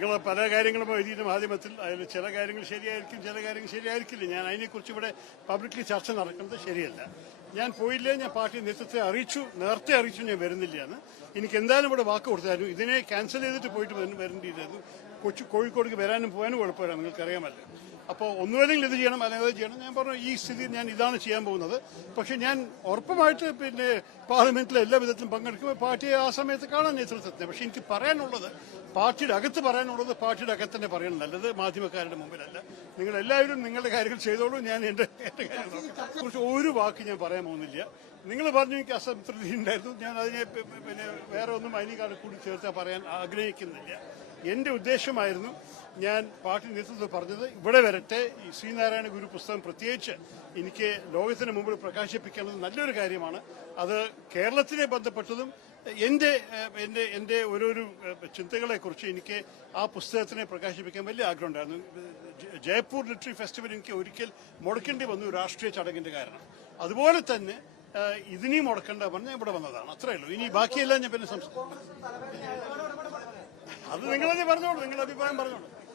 നിങ്ങൾ പല കാര്യങ്ങളും എഴുതിയിട്ട് മാധ്യമത്തിൽ അതിൽ ചില കാര്യങ്ങൾ ശരിയായിരിക്കും, ചില കാര്യങ്ങൾ ശരിയായിരിക്കില്ല. ഞാൻ അതിനെക്കുറിച്ച് ഇവിടെ പബ്ലിക്ലി ചർച്ച നടക്കുന്നത് ശരിയല്ല. ഞാൻ പോയില്ല, ഞാൻ പാർട്ടി നേതൃത്വത്തെ അറിയിച്ചു, നേരത്തെ അറിയിച്ചു ഞാൻ വരുന്നില്ല എന്ന്. എനിക്ക് എന്തായാലും ഇവിടെ വാക്ക് കൊടുത്തായിരുന്നു. ഇതിനെ ക്യാൻസൽ ചെയ്തിട്ട് പോയിട്ട് വരേണ്ടിയിരുന്നു. കോഴിക്കോടേക്ക് വരാനും പോകാനും കുഴപ്പമില്ല, നിങ്ങൾക്കറിയാമല്ലോ. അപ്പോൾ ഒന്നുമല്ലെങ്കിൽ ഇത് ചെയ്യണം, അല്ലെങ്കിൽ അത് ചെയ്യണം. ഞാൻ പറഞ്ഞു ഈ സ്ഥിതി ഞാൻ ഇതാണ് ചെയ്യാൻ പോകുന്നത്. പക്ഷെ ഞാൻ ഉറപ്പുമായിട്ട് പാർലമെന്റിൽ എല്ലാ വിധത്തിലും പങ്കെടുക്കുമ്പോൾ പാർട്ടിയെ ആ സമയത്ത് കാണാൻ നേതൃത്വത്തിന്. പക്ഷെ എനിക്ക് പറയാനുള്ളത് പാർട്ടിയുടെ അകത്ത് പറയാനുള്ളത് പാർട്ടിയുടെ അകത്ത് തന്നെ പറയണം, നല്ലത് മാധ്യമക്കാരുടെ മുമ്പിലല്ല. നിങ്ങളെല്ലാവരും നിങ്ങളുടെ കാര്യങ്ങൾ ചെയ്തോളൂ, ഞാൻ എന്റെ കുറിച്ച് ഒരു വാക്ക് ഞാൻ പറയാൻ പോകുന്നില്ല. നിങ്ങൾ പറഞ്ഞു എനിക്ക് അസംതൃപ്തി ഉണ്ടായിരുന്നു, ഞാൻ അതിനെ വേറെ ഒന്നും അതിനേക്കാൾ കൂടി ചേർത്താൻ പറയാൻ ആഗ്രഹിക്കുന്നില്ല. എന്റെ ഉദ്ദേശമായിരുന്നു ഞാൻ പാർട്ടി നേതൃത്വത്തിൽ പറഞ്ഞത് ഇവിടെ വരട്ടെ. ഈ ശ്രീനാരായണ ഗുരു പുസ്തകം പ്രത്യേകിച്ച് എനിക്ക് ലോകത്തിന് മുമ്പിൽ പ്രകാശിപ്പിക്കേണ്ടത് നല്ലൊരു കാര്യമാണ്. അത് കേരളത്തിനെ ബന്ധപ്പെട്ടതും എന്റെ ഓരോരോ ചിന്തകളെക്കുറിച്ച് എനിക്ക് ആ പുസ്തകത്തിനെ പ്രകാശിപ്പിക്കാൻ വലിയ ആഗ്രഹം ഉണ്ടായിരുന്നു. ജയ്പൂർ ലിറ്റററി ഫെസ്റ്റിവൽ എനിക്ക് ഒരിക്കൽ മുടക്കേണ്ടി വന്നു രാഷ്ട്രീയ ചടങ്ങിന്റെ കാരണം. അതുപോലെ തന്നെ ഇതിനെയും മുടക്കേണ്ട പറഞ്ഞാൽ ഇവിടെ വന്നതാണ്, അത്രയേ ഉള്ളൂ. ഇനി ബാക്കിയെല്ലാം ഞാൻ പിന്നെ അത് നിങ്ങളത് പറഞ്ഞോളൂ, നിങ്ങളുടെ അഭിപ്രായം പറഞ്ഞോളൂ.